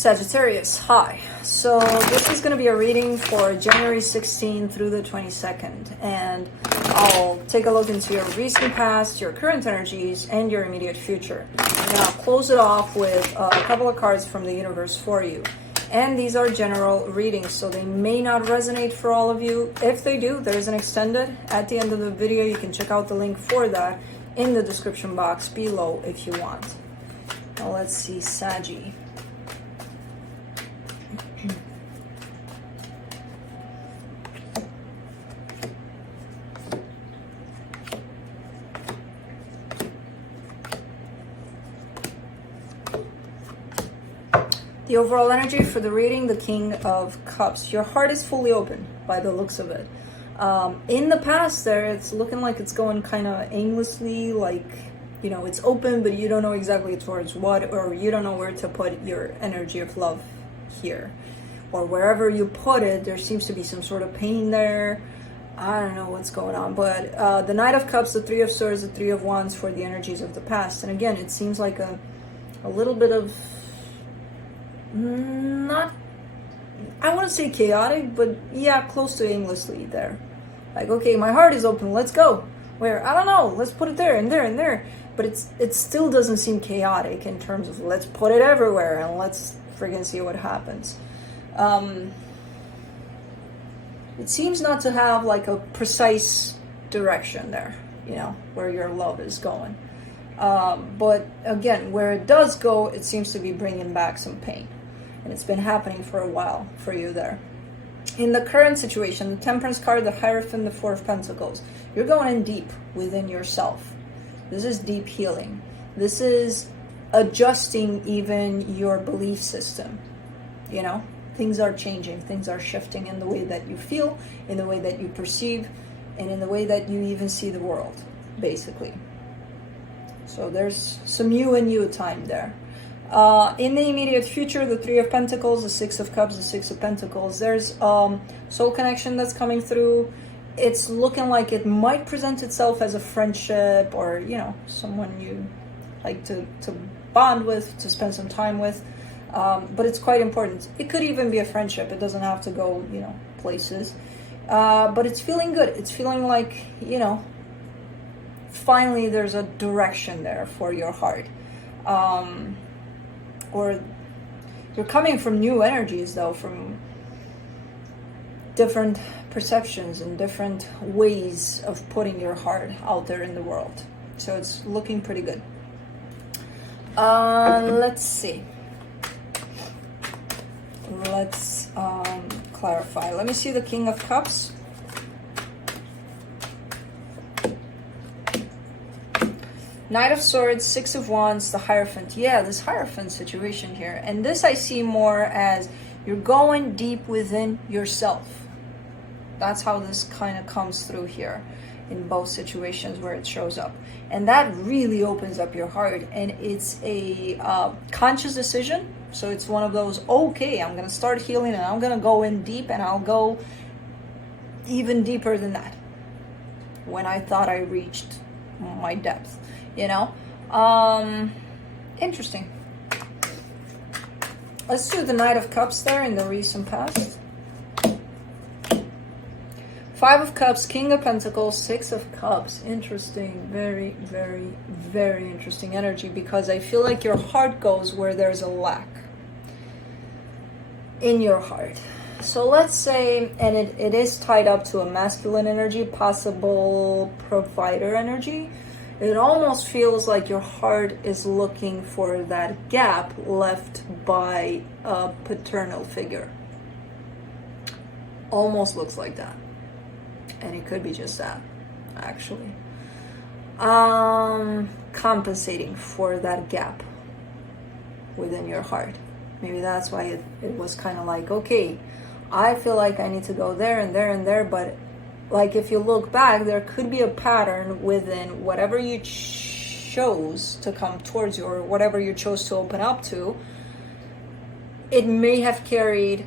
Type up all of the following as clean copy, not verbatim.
Sagittarius, hi. So this is going to be a reading for January 16th through the 22nd, and I'll take a look into your recent past, your current energies, and your immediate future. And I'll close it off with a couple of cards from the universe for you. And these are general readings, so they may not resonate for all of you. If they do, there's an extended at the end of the video. You can check out the link for that in the description box below if you want. Now let's see, Sagi. The overall energy for the reading, the King of Cups. Your heart is fully open by the looks of it. In the past there, it's looking like it's going kind of aimlessly, like, you know, it's open, but you don't know exactly towards what, or you don't know where to put your energy of love here. Or wherever you put it, there seems to be some sort of pain there. I don't know what's going on, but the Knight of Cups, the Three of Swords, the Three of Wands for the energies of the past. And again, it seems like a little bit of, not, I want to say chaotic, but yeah, close to aimlessly there. Like, okay, my heart is open, let's go. Where? I don't know, let's put it there and there and there. But it still doesn't seem chaotic in terms of let's put it everywhere and let's friggin' see what happens. It seems not to have like a precise direction there, you know, where your love is going. But again, where it does go, it seems to be bringing back some pain. And it's been happening for a while for you there. In the current situation, the Temperance card, the Hierophant, the Four of Pentacles, you're going in deep within yourself. This is deep healing. This is adjusting even your belief system. You know, things are changing, things are shifting in the way that you feel, in the way that you perceive, and in the way that you even see the world, basically. So there's some you and you time there. In the immediate future, the Three of Pentacles, the Six of Cups, the Six of Pentacles, there's soul connection that's coming through. It's looking like it might present itself as a friendship, or, you know, someone you like to bond with, to spend some time with. But it's quite important. It could even be a friendship. It doesn't have to go, you know, places. But it's feeling good. It's feeling like, you know, finally there's a direction there for your heart. Or you're coming from new energies, though, from different perceptions and different ways of putting your heart out there in the world. So it's looking pretty good. Let's see. Let's clarify. Let me see the King of Cups. Knight of Swords, Six of Wands, the Hierophant. Yeah, this Hierophant situation here. And this I see more as you're going deep within yourself. That's how this kind of comes through here in both situations where it shows up. And that really opens up your heart. And it's a conscious decision. So it's one of those, okay, I'm going to start healing and I'm going to go in deep, and I'll go even deeper than that when I thought I reached my depth. You know, interesting. Let's do the Knight of Cups there in the recent past. Five of Cups, King of Pentacles, Six of Cups. Interesting. Very, very, very interesting energy, because I feel like your heart goes where there's a lack in your heart. So let's say, and it is tied up to a masculine energy, possible provider energy. It almost feels like your heart is looking for that gap left by a paternal figure. Almost looks like that. And it could be just that, actually. Compensating for that gap within your heart. Maybe that's why it was kind of like, okay, I feel like I need to go there and there and there, but like, if you look back, there could be a pattern within whatever you chose to come towards you, or whatever you chose to open up to. It may have carried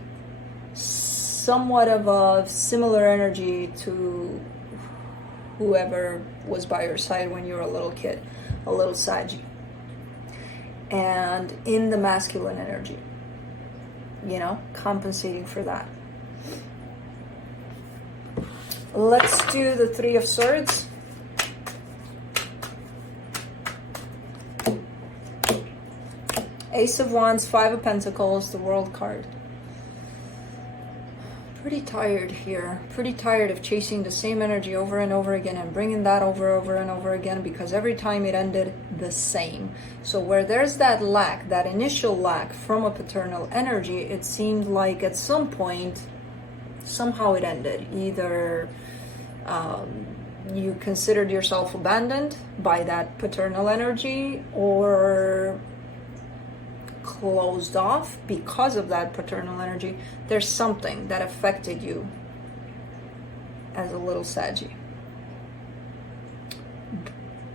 somewhat of a similar energy to whoever was by your side when you were a little kid, a little Sagi. And in the masculine energy. you know, compensating for that. Let's do the Three of Swords. Ace of Wands, Five of Pentacles, the World card. Pretty tired here. Pretty tired of chasing the same energy over and over again and bringing that over and over again, because every time it ended the same. So where there's that lack, that initial lack from a paternal energy, it seemed like at some point, somehow it ended. Either you considered yourself abandoned by that paternal energy, or closed off because of that paternal energy. There's something that affected you as a little Sagi.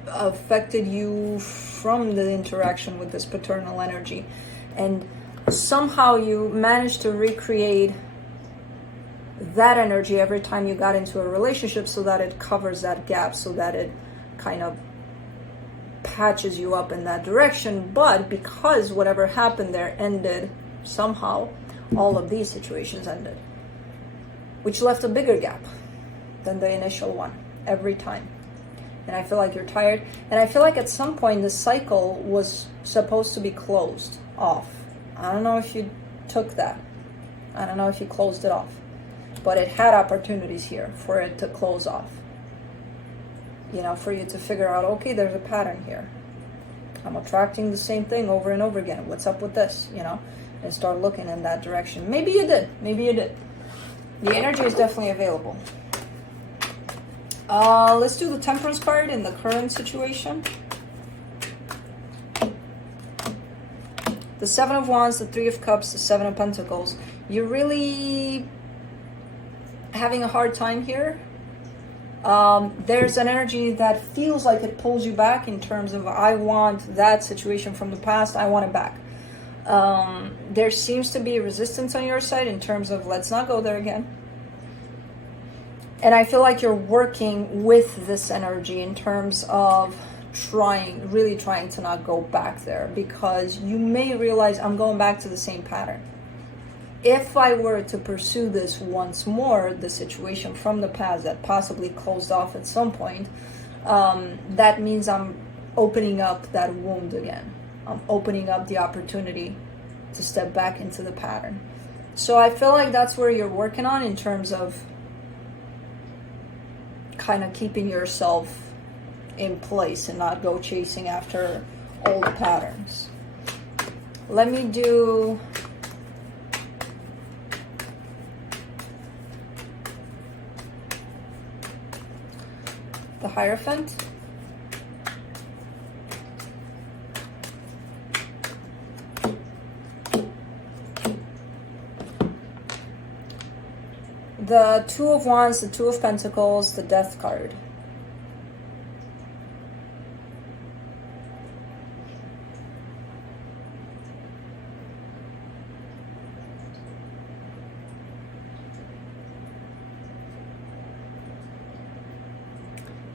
Affected you from the interaction with this paternal energy. And somehow you managed to recreate that energy every time you got into a relationship, so that it covers that gap, so that it kind of patches you up in that direction. But because whatever happened there ended somehow, all of these situations ended, which left a bigger gap than the initial one every time. And I feel like you're tired, and I feel like at some point the cycle was supposed to be closed off. I don't know if you took that, I don't know if you closed it off, but it had opportunities here for it to close off. You know, for you to figure out, okay, there's a pattern here. I'm attracting the same thing over and over again. What's up with this? You know, and start looking in that direction. Maybe you did. Maybe you did. The energy is definitely available. Let's do the Temperance card in the current situation. The Seven of Wands, the Three of Cups, the Seven of Pentacles. You're really having a hard time here. There's an energy that feels like it pulls you back in terms of, I want that situation from the past, I want it back. There seems to be resistance on your side in terms of, let's not go there again. And I feel like you're working with this energy in terms of really trying to not go back there, because you may realize, I'm going back to the same pattern. If I were to pursue this once more, the situation from the past that possibly closed off at some point, that means I'm opening up that wound again. I'm opening up the opportunity to step back into the pattern. So I feel like that's where you're working on in terms of kind of keeping yourself in place and not go chasing after old patterns. Let me do the Hierophant. The Two of Wands, the Two of Pentacles, the Death card.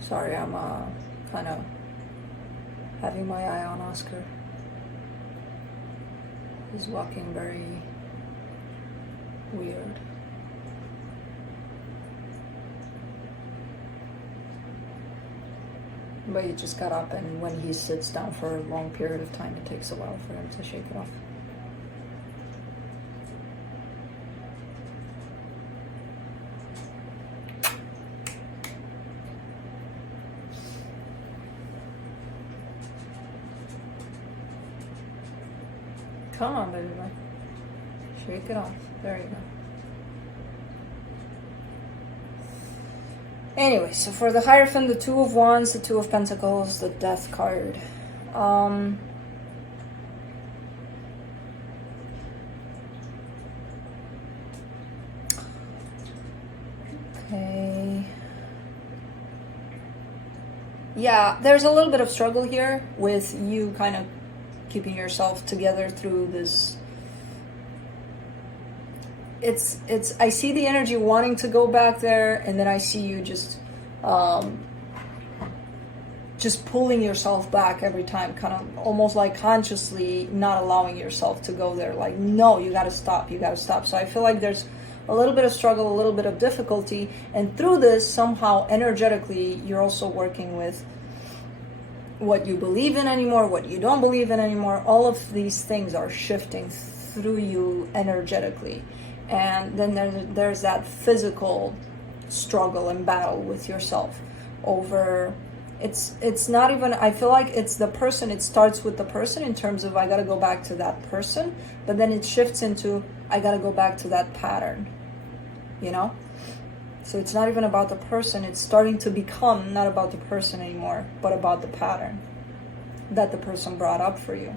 Sorry, I'm kind of having my eye on Oscar. He's walking very weird. But he just got up, and when he sits down for a long period of time, it takes a while for him to shake it off. Come on, baby boy. Shake it off. There you go. Anyway, so for the Hierophant, the Two of Wands, the Two of Pentacles, the Death card. Okay. Yeah, there's a little bit of struggle here with you kind of keeping yourself together through this. It's I see the energy wanting to go back there, and then I see you just just pulling yourself back every time, kind of almost like consciously not allowing yourself to go there. Like, no, you got to stop. You got to stop. So I feel like there's a little bit of struggle, a little bit of difficulty. And through this, somehow energetically, you're also working with what you believe in anymore, what you don't believe in anymore. All of these things are shifting through you energetically. And then there's that physical struggle and battle with yourself over, it's not even, I feel like it's the person. It starts with the person in terms of I got to go back to that person, but then it shifts into I got to go back to that pattern, you know? So it's not even about the person. It's starting to become not about the person anymore, but about the pattern that the person brought up for you.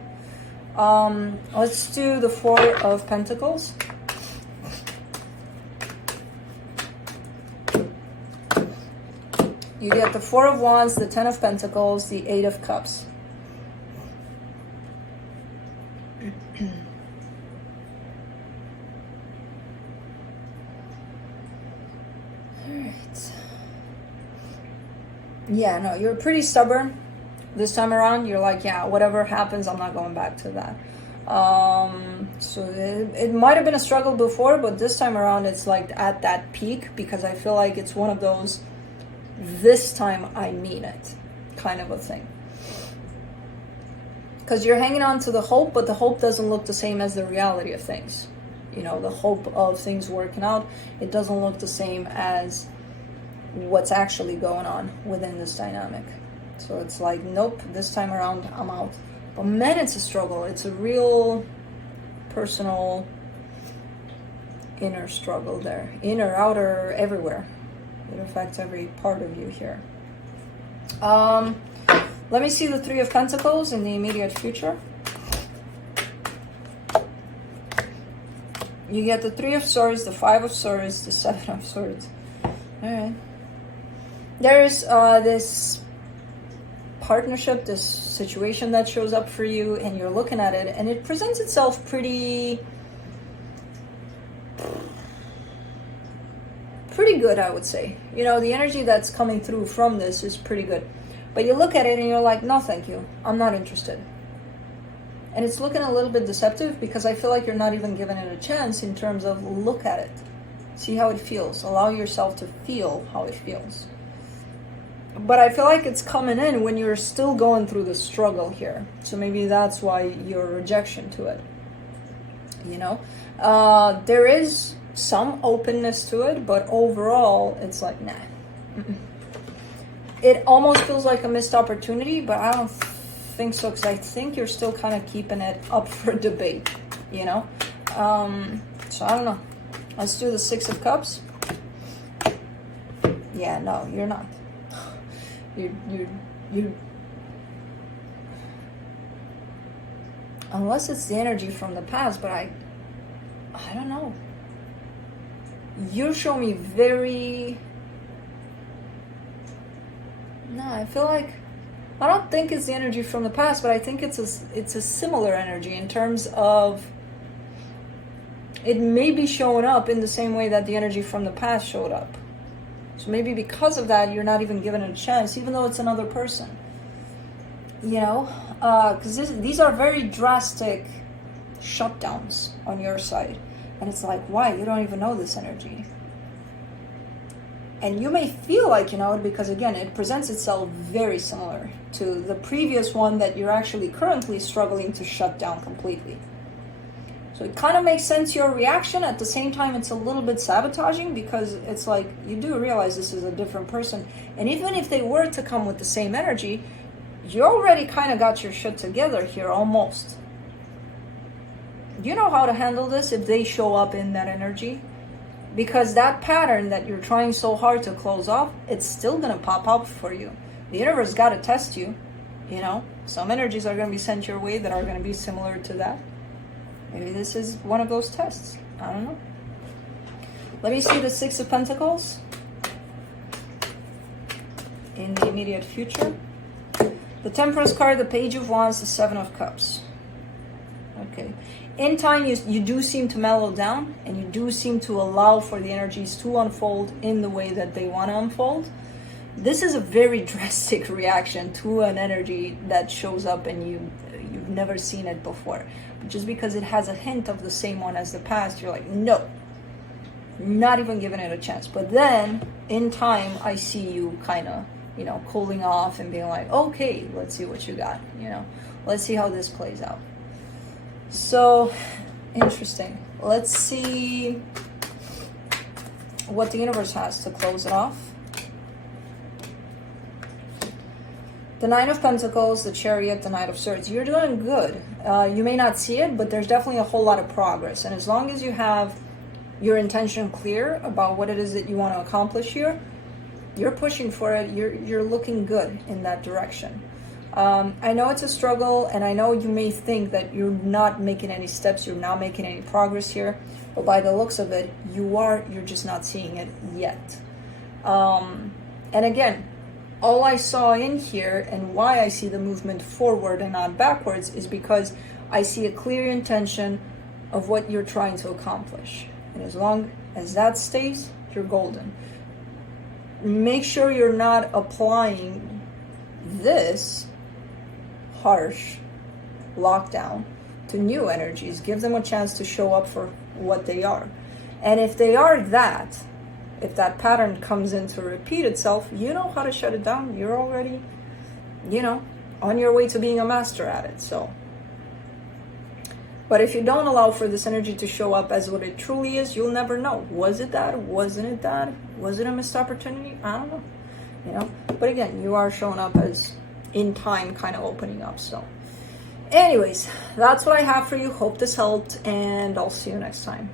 Let's do the Four of Pentacles. You get the Four of Wands, the Ten of Pentacles, the Eight of Cups. Alright. Yeah, no, you're pretty stubborn this time around. You're like, yeah, whatever happens, I'm not going back to that. So it might have been a struggle before, but this time around it's like at that peak, because I feel like it's one of those this time I mean it kind of a thing. Because you're hanging on to the hope, but the hope doesn't look the same as the reality of things. You know, the hope of things working out, it doesn't look the same as what's actually going on within this dynamic. So it's like, nope, this time around I'm out. But man, it's a struggle. It's a real personal inner struggle there. Inner, outer, everywhere. It affects every part of you here. Let me see the Three of Pentacles in the immediate future. You get the Three of Swords, the Five of Swords, the Seven of Swords. Alright. There's this partnership, this situation that shows up for you, and you're looking at it, and it presents itself pretty good, I would say. You know, the energy that's coming through from this is pretty good. But you look at it and you're like, no, thank you. I'm not interested. And it's looking a little bit deceptive, because I feel like you're not even giving it a chance in terms of look at it. See how it feels. Allow yourself to feel how it feels. But I feel like it's coming in when you're still going through the struggle here. So maybe that's why your rejection to it. You know? There is some openness to it, but overall it's like, nah. It almost feels like a missed opportunity, but I don't think so, because I think you're still kind of keeping it up for debate, you know? So I don't know. Let's do the Six of Cups. Yeah, no, you're not. You unless it's the energy from the past, but I don't know. You show me very... No, I feel like... I don't think it's the energy from the past, but I think it's a similar energy in terms of... It may be showing up in the same way that the energy from the past showed up. So maybe because of that, you're not even given it a chance, even though it's another person. You know? Because these are very drastic shutdowns on your side. And it's like, why? You don't even know this energy. And you may feel like you know it because, again, it presents itself very similar to the previous one that you're actually currently struggling to shut down completely. So it kind of makes sense, your reaction. At the same time, it's a little bit sabotaging, because it's like you do realize this is a different person. And even if they were to come with the same energy, you already kind of got your shit together here, almost. You know how to handle this if they show up in that energy. Because that pattern that you're trying so hard to close off, it's still going to pop up for you. The universe got to test you, you know. Some energies are going to be sent your way that are going to be similar to that. Maybe this is one of those tests. I don't know. Let me see the Six of Pentacles in the immediate future. The Temperance card, the Page of Wands, the Seven of Cups. Okay. In time, you do seem to mellow down, and you do seem to allow for the energies to unfold in the way that they want to unfold. This is a very drastic reaction to an energy that shows up and you've never seen it before. But just because it has a hint of the same one as the past, you're like, no, not even giving it a chance. But then in time, I see you kind of, cooling off and being like, okay, let's see what you got, let's see how this plays out. So interesting. Let's see what the universe has to close it off. The Nine of Pentacles, the Chariot, the Knight of Swords. You're doing good. You may not see it, but there's definitely a whole lot of progress. And as long as you have your intention clear about what it is that you want to accomplish here, you're pushing for it. You're looking good in that direction. I know it's a struggle, and I know you may think that you're not making any steps, you're not making any progress here, but by the looks of it, you're just not seeing it yet. And again, all I saw in here and why I see the movement forward and not backwards is because I see a clear intention of what you're trying to accomplish. And as long as that stays, you're golden. Make sure you're not applying this harsh lockdown to new energies. Give them a chance to show up for what they are. And if they are that, if that pattern comes in to repeat itself, you know how to shut it down. You're already, on your way to being a master at it. So, but if you don't allow for this energy to show up as what it truly is, you'll never know. Was it that? Wasn't it that? Was it a missed opportunity? I don't know. But again, you are showing up as in time kind of opening up. So anyways, that's what I have for you. Hope this helped, and I'll see you next time.